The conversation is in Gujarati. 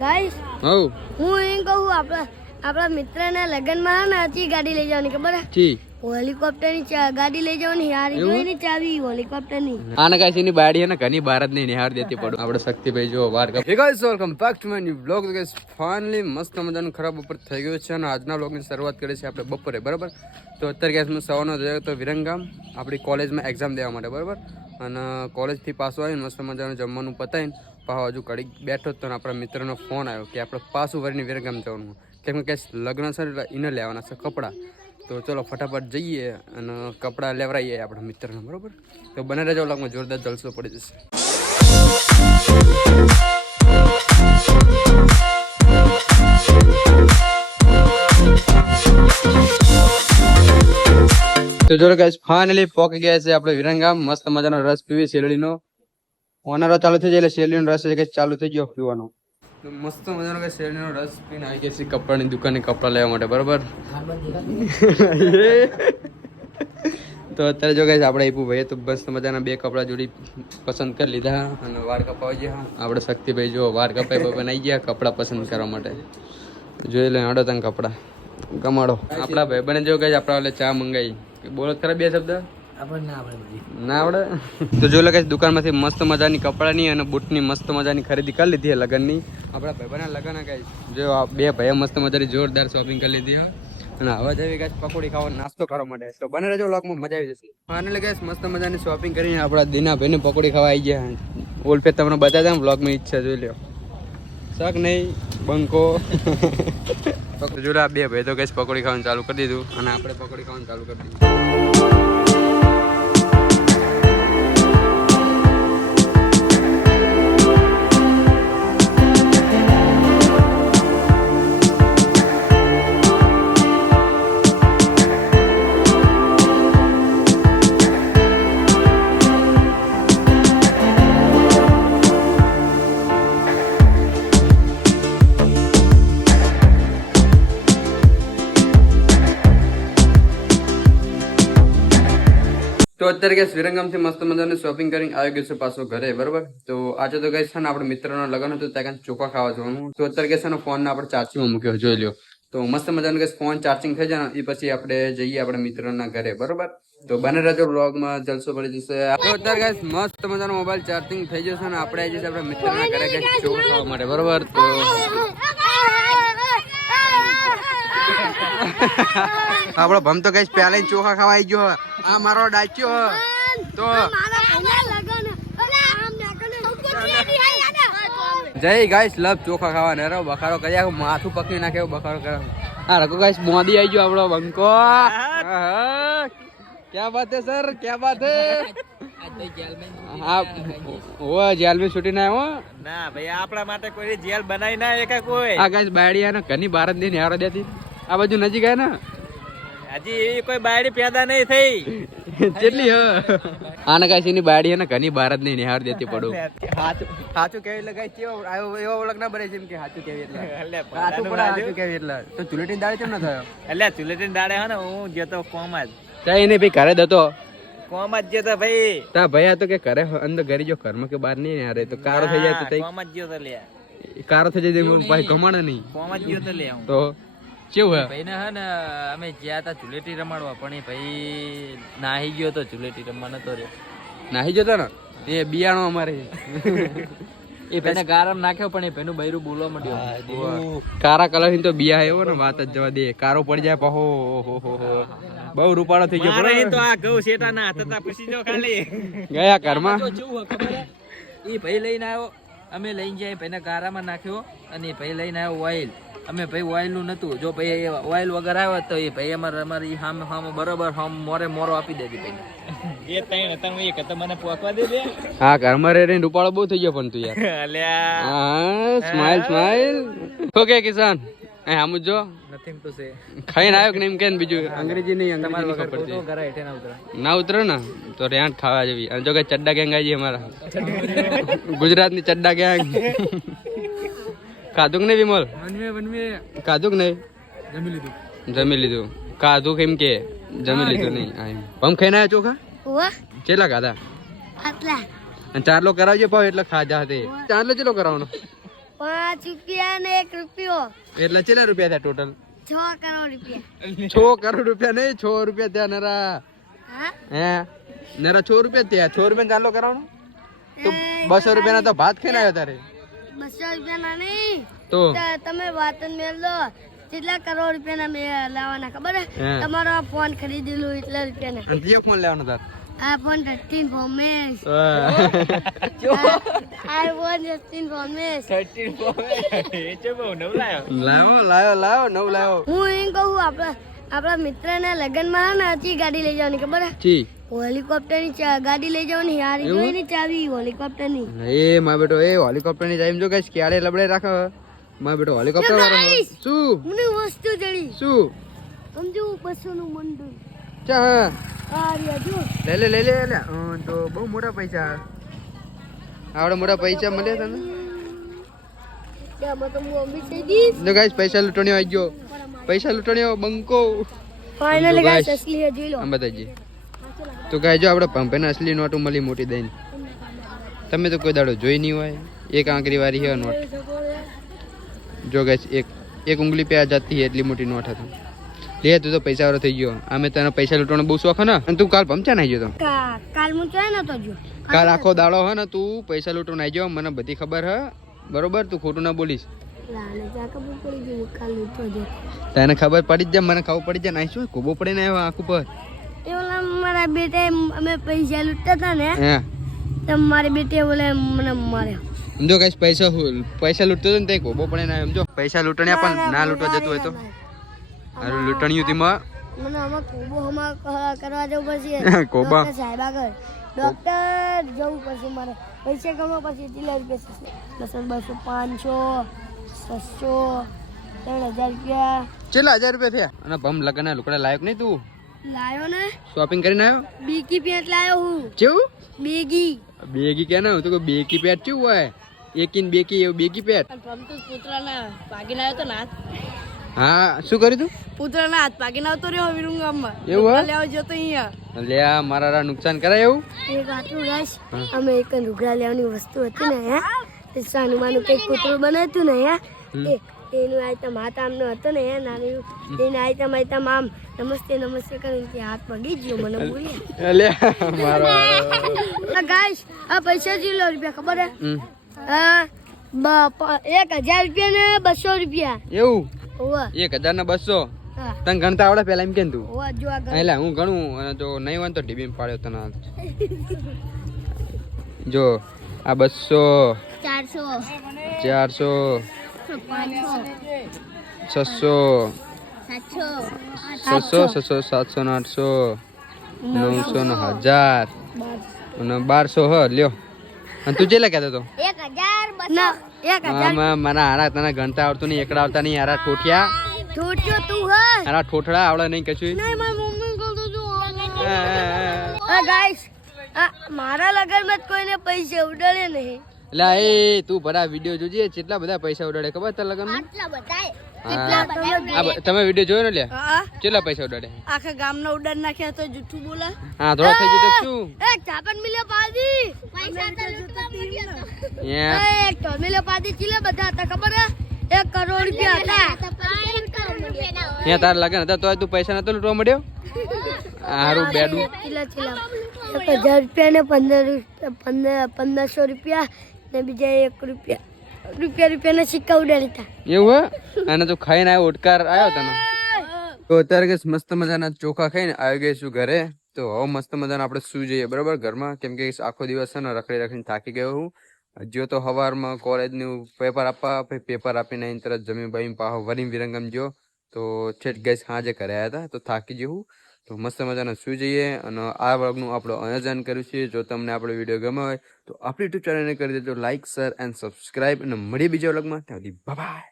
ગાઈસ હું એમ કહું આપણા મિત્રના લગનમાં ને હજી ગાડી લઈ જવાની ખબર છે હેલિકોપ્ટર ની ગાડી લઈ જવાની યાર જોઈની ચાવી હેલિકોપ્ટર ની આને ગાઈસ એની બાડી હે ને ઘણી ભારત ની નિહાર દેતી પડું આપણે શક્તિભાઈ જો વાર હે guys welcome back to my new vlog guys finally મસ્ત મજાનું ખરાબ બપોર થઈ ગયો છે અને આજના વ્લોગ ની શરૂઆત કરી છે આપણે બપોરે બરાબર તો અત્યારે ગાઈસ હું સવારનો જયો તો વિરંગામ આપણી કોલેજમાં એક્ઝામ દેવા માટે બરાબર અને કોલેજ થી પાછો આવીને મસ્ત મજાનું જમવાનું પતાવીને પાછો હજુ કડી બેઠો તો આપણા મિત્રનો ફોન આવ્યો કે આપણે પાછું વરીને વિરંગામ જવાનું કેમ કે લગ્ન છે એટલે એને લેવાના છે કપડાં તો ચલો ફટાફટ જઈએ અને કપડાં લેવરાઈએ આપણા મિત્રને બરાબર તો બને રહેજો વ્લોગમાં જોરદાર જલસો પડી જશે તો જો ગાઈસ ફાઇનલી પહોંચી ગયા છે આપણે વિરંગામ મસ્ત મજાનો રસ પીવી શેરડીનો ઓનરો ચાલુ થઈ જાય એટલે શેરડીનો રસ ચાલુ થઈ ગયો પીવાનો તો મસ્ત મજાનો કઈ શેરડીનો રસ પીને આવી ગયા છે કપડાની દુકાને કપડા લેવા માટે બરાબર તો અત્યારે જો ગાઈસ આપણે આપ્યું ભાઈ તો મસ્ત મજાના બે કપડા જોડી પસંદ કરી લીધા અને વાળ કપાવા ગયા આપણે શક્તિભાઈ જો વાળ કપાઈ બનાવી ગયા કપડા પસંદ કરવા માટે જોઈ લે હડો તને કપડા ગમાડો આપણા ભાઈ બને જો ગાઈસ આપણે ઓલે ચા મંગાવી બોલો ખરા બે શબ્દ ના આવડે તો જો લગાય દુકાનમાંથી મસ્ત મજાની કપડાની અને બૂટની મસ્ત મજાની ખરીદી કરી લીધી લગ્નની આપણા ભાઈબંધના લગ્ન ગાઈસ જો આ બે ભાઈએ મસ્ત મજાની જોરદાર શોપિંગ કરી લીધી અને હવે જવી ગાઈસ પકોડી ખાવા નાસ્તો કરવા માટે તો બને રહેજો વ્લોગમાં મજા આવી જશે ફાઇનલી ગાઈસ મસ્ત મજાની શોપિંગ કરીને આપણા દીના ભાઈને પકોડી ખાવા આવી ગયા ઓલપે તમને બતાવ્યા ને વ્લોગમાં ઈચ્છા જોઈ લ્યો શક નહીં બંકો જોડા બે ભાઈ તો ગાઈસ પકોડી ખાવાનું ચાલુ કરી દીધું અને આપણે પકોડી ખાવાનું ચાલુ કરી દીધું તો અત્યારે ગેસ વિરંગામથી મસ્ત મજાની શોપિંગ કરીને આવી ગયું છે પાછો ઘરે બરાબર તો આજે તો ગેસ છે ને આપણે મિત્રનો લગ્ન હતું ત્યાં ચોખા ખાવા જવાનું તો અત્યારે ગેસ છે ને ફોન આપણે ચાર્જિંગમાં મૂક્યો જોઈ લ્યો તો મસ્ત મજાનું ગેસ ફોન ચાર્જિંગ થઈ જાય ને એ પછી આપણે જઈએ આપણે મિત્રના ઘરે બરાબર તો બને રહેજો વ્લોગમાં જલસો પડી જશે તો અત્યારે ગેસ મસ્ત મજાનો મોબાઈલ ચાર્જિંગ થઈ જશે ને આપણે આવી જશે આપણે મિત્રના ઘરે ગેસ ચોખા ખાવા માટે બરાબર તો આપડો ભમ તો કઈ પેલા ચોખા ખાવા આવી ગયો આ મારો ડાચ્યો તો જય ગાઈસ લવ ચોખા ખાવા ને બખારો કર્યા માથું પકડી નાખે બખારો કરે હા રઘુ ગાઈસ મોદી આવી ગયો આપડો બંકો ક્યા બાત હે સર ક્યા બાત હે હા ઓ જેલ में છૂટી ના આવ્યો ના ભાઈ આપણા માટે કોઈ જેલ બનાવી ના એક કોઈ આ ગાઈસ બાયડિયા ને ઘણી ભારત ની યાર દેતી આ બાજુ નજીક હે ને હજી એવી કોઈ બાયડી પેદા નહીં થઈ કેટલી હ આને કાઈ એની બાયડી હે ને ઘણી ભારત ની નિહાર દેતી પડું સાચું કેવી લગાઈ છે એવો ઓળખ ના બને છે એમ કે સાચું કેવી એટલે સાચું પણ સાચું કેવી એટલે તો ચુલેટી દાડે કેમ ના થયો એટલે ચુલેટી દાડે હે ને હું જતો કોમ જ કઈ નહીં ભાઈ ઘરે દતો કોમ જ જતો ભાઈ તા ભાઈ તો કે ઘરે અંદર ઘરે જો ઘરમાં કે બહાર નહીં યાર તો કારો થઈ જાય તો કોમ જ જતો લે કારો થઈ જાય ભાઈ ગમાડે નહીં કોમ જ જતો લે તો કેવું હે ભાઈ ને હે ને અમે ગયા તા ચુલેટી રમાડવા પણ એ ભાઈ નાહી ગયો તો ચુલેટી રમવા નતો રે નાહી જતો ને એ બિયાણો અમારે એ ભાઈને ગારમ નાખ્યો પણ એ ભાઈનું બૈરું બોલવા માંડ્યો કારા કલર તો બિયા એવો ને વાત જ જવા દે કારો પડી જાય પહો બહુ રૂપાળો થઈ ગયો તો આ ઘઉં શેટા ના હતા પૂછી જો ખાલી ગયા ઘરમાં એ ભાઈ લઈને આવ્યો અમે લઈને જાય ભાઈને ગારામાં નાખ્યો અને એ ભાઈ લઈને આવ્યો ઓઇલ અમે ભાઈ ઓઇલ નું નતું જો ભાઈ ઓઇલ વગર આવ્યો તો એ ભાઈ અમારી સામે બરોબર મોરે મોરો આપી દેતી ભાઈ એ તૈણ તમે એક તો મને પોકવા દે દે હા ઘરમાં રે રૂપાળો બહુ થઈ ગયો પણ તું યાર અલ્યા હા સ્માઈલ ઓકે કિસાન એ આમ જો નથિંગ ટુ સે ખાઈને આવ્યો કે નહીં કેમ બીજું અંગ્રેજી નહીં અંગ્રેજી ખબર તો ઘરે હેઠે ના ઉતરે ને તો રેન્ટ ખાવા જેવી અને જો કે ચડ્ડા ગેંગ આવી અમારા ગુજરાતની ચડ્ડા ગેંગ કાધુક નહીં વિમલ કાધુક નહીં જમી લીધું કાધું કેમ કે જમી લીધું નહીં પમ ખાઈને આવ્યા ચોખા કેટલા ખાધા અને ચારલો કરાવજો પાવ એટલે ખાધા તે ચારલો ચેલો કરાવવાનો 5 રૂપિયા ને 1 રૂપિયો એટલે કેટલા રૂપિયા થયા ટોટલ? 6 કરોડ રૂપિયા. 6 કરોડ રૂપિયા નહીં, 6 રૂપિયા થયા નરા. હા હે નરા 6 રૂપિયા થયા. 6 રૂપિયા ચાલો કરવાનું તો 200 રૂપિયાના તો ભાત ખાઈને આવ્યો તારે. 200 રૂપિયાના નહીં તો તમે વાત મેળ લો. કેટલા કરોડ રૂપિયાના મેં લાવવાના ખબર હે? હે. તમારો આ ફોન ખરીદેલું એટલા રૂપિયાના. અને કયો ફોન લેવાનો તાર? આ phone 13 Pro Max. iPhone 13 Pro Max. 13 Pro Max. એ છે બહુ નવ લાયો. લાવો નવ લાવો. હું એમ કહું આપણા મિત્રના લગ્નમાં હે ને હજી ગાડી લઈ જવાની ખબર હે? જી હેલિકોપ્ટરની ગાડી લઈ જવાની હારી જોઈ ની ચાવી હેલિકોપ્ટરની. એ માં બેટો એ હેલિકોપ્ટર ની ટાઈમ જો ગાઈસ ક્યારે લબડે રાખો. માં બેટો હેલિકોપ્ટર વાળો શું મને વસ્તુ જડી શું સમજુ 200 નું મંડળ. ચા આ રહ્યા જો લઈ લે તો બહુ મોટા પૈસા આવડે મોટા પૈસા મળે તને. ત્યાં તો હું અમી થઈ દીસ. જો ગાઈસ પૈસા લૂંટણીઓ આવી ગયો. પૈસા લૂંટણીઓ બંકો. ફાઇનલી ગાઈસ અસલી હે જોઈ લો. આમ બતાજી તો ગાઈસ જો આપણે પંપેને અસલી નોટ મળી મોટી દઈને. તમે તો કોઈ દાડો જોઈ નહીં હોય. એક આંકડી વાળી છે નોટ. જો ગાઈસ એક ઉંગલી पे आ जाती है એટલી મોટી નોટ હતી. લે તું તો પૈસા વાળો થઈ ગયો. આમે તને પૈસા લૂંટવાનો બહુ શોખ ને. અને તું કાલ પંચા નાઈ ગયો તો. કાલ હું ચોય નતો જો. કાલ આખો દાડો હે ને તું પૈસા લૂંટવાનો આવી ગયો. મને બધી ખબર હે બરોબર. તું ખોટું ના બોલીશ. લાલે જા ખબર પડી ગઈ કાલ લૂંટો જો. તને ખબર પડી જ જાય મને ખબર પડી જાય. નાઈ શું કોબો પડી ને આવ્યો આંખ ઉપર. એ ઓલા મારા બેટે અમે પૈસા લૂંટતા હતા ને હે તો મારી બેટે બોલે મને માર્યો. સમજો ગાઈસ પૈસા લૂંટતો હતો ને તે કોબો પડે ના. સમજો પૈસા લૂંટણ્યા પણ ના લૂંટવા જતું હોય તો હારું લૂંટણ્યું તેમાં મને આમાં કોબો કરવા જવું પડશે. કોબા સાહેબ આગળ ડોક્ટર જવું પડશે મારે. પૈસા કમાવા પછી કેટલા રૂપિયા થશે? 200 500 600 3000 રૂપિયા. કેટલા 1000 રૂપિયા થયા? અને ભમ લગન લુકડા લાયક નહીં તું લાયો ને શોપિંગ કરીને આવ્યો. બીકી પેન્ટ લાયો હું. કેવું બેગી બેગી કે ના તો બેકી પેટ કેવું હોય? એકી ને બેકી એવું બેકી પેટ. પુત્રના ભાગીને આવ્યો તો ના. હા શું કર્યું તું? પુત્રના હાથ ભાગીને આવતો રહ્યો વિરુંગામમાં. એવું હે? લેવા જતો અહીંયા. લે આ મારા નુકસાન કરાય એવું. એક આટલું ગાઈસ અમે એક લુગડા લેવાની વસ્તુ હતી ને હે તે સાનું માનું કઈક કૂતરું બનાવ્યું ને હે એનું આઈટમ હાથ આમનો હતો ને હે નાનું એને આઈટમ આમ નમસ્તે કરીને તે હાથ પડી ગયો મને બોલ્યા. લે મારો ગાઈસ આ પૈસા કેટલા રૂપિયા ખબર હે? 1000 રૂપિયા ને 200 રૂપિયા. એવું હોવા 1000 ને 200 હા તને ગણતા આવડે પેલા એમ કેમ તું? હોવા જો આ એટલે હું ગણું અને જો નહીં હોય તો ટીબી પાડ્યો તને. જો આ 200 400 400 500 500 600 700 ને 800 ને 1000 અને 1200 હ લ્યો. અને તું જેલા કહેતો તો 1000 મારા હારા તને ગણતા આવડતું નહીં. એકડા આવતા નહીં. હારા ઠોઠિયા ઠોઠ્યો તું હે હારા ઠોઠડા આવડે નહીં કશું. નહીં મારી મમ્મી કહું છું. હા ગાઈસ મારા લગનમાં કોઈને પૈસા ઉડાડે નહીં. એટલે એ તું બધા વિડીયો જોજે કેટલા બધા પૈસા ઉડાડે ખબર તાર લગન. તમે વિડીયો જોયો ને લે કેટલા પૈસા ઉડાડે? આખા ગામના ઉડાડ નાખ્યા તો જૂઠું બોલે. હા થોડા થઈ જતો શું? એક ચાપન મિલ્યો પાદી પૈસા તો લૂંટવા મળ્યો તો. એક તો મિલ્યો પાદી ચીલે બધા હતા ખબર હે? 1 કરોડ રૂપિયા હતા. ત્યાં તાર લગન હતા તો તું પૈસા નતો લૂંટવા મળ્યો. હારું બેડું ચીલા 1000 રૂપિયા ને 1500 રૂપિયા ને બીજા 1 રૂપિયા સિક્કા ઉડાડી હતા. એવું હે? અને તું ખાઈને આવ્યો ઉટકાર આવ્યો તને તો અત્યારે કે મસ્ત મજાના ચોખા ખાઈને આવી ગઈ છું ઘરે. તો હવે મસ્ત મજાના આપણે સુઈ જઈએ બરાબર ઘરમાં. કેમ કે આખો દિવસ છે ને રખડીને થાકી ગયો હું. જો તો સવારમાં કોલેજનું પેપર આપવા પેપર આપીને અહીં તરત જમી બમી પાહો વરીમ વિરંગમ ગયો. તો છેટ ગઈ સાંજે ઘરે આવ્યા હતા તો થાકી ગયું. તો મસ્ત મજાના સુઈ જઈએ. અને આ વ્લોગનું આપણે આયોજન કર્યું છે. જો તમને આપણો વિડીયો ગમે હોય તો આપણી યુટ્યુબ ચેનલને કરી દેજો લાઇક શેર એન્ડ સબસ્ક્રાઇબ. અને મળીએ બીજા વ્લોગમાં. ત્યાં સુધી બાય બાય.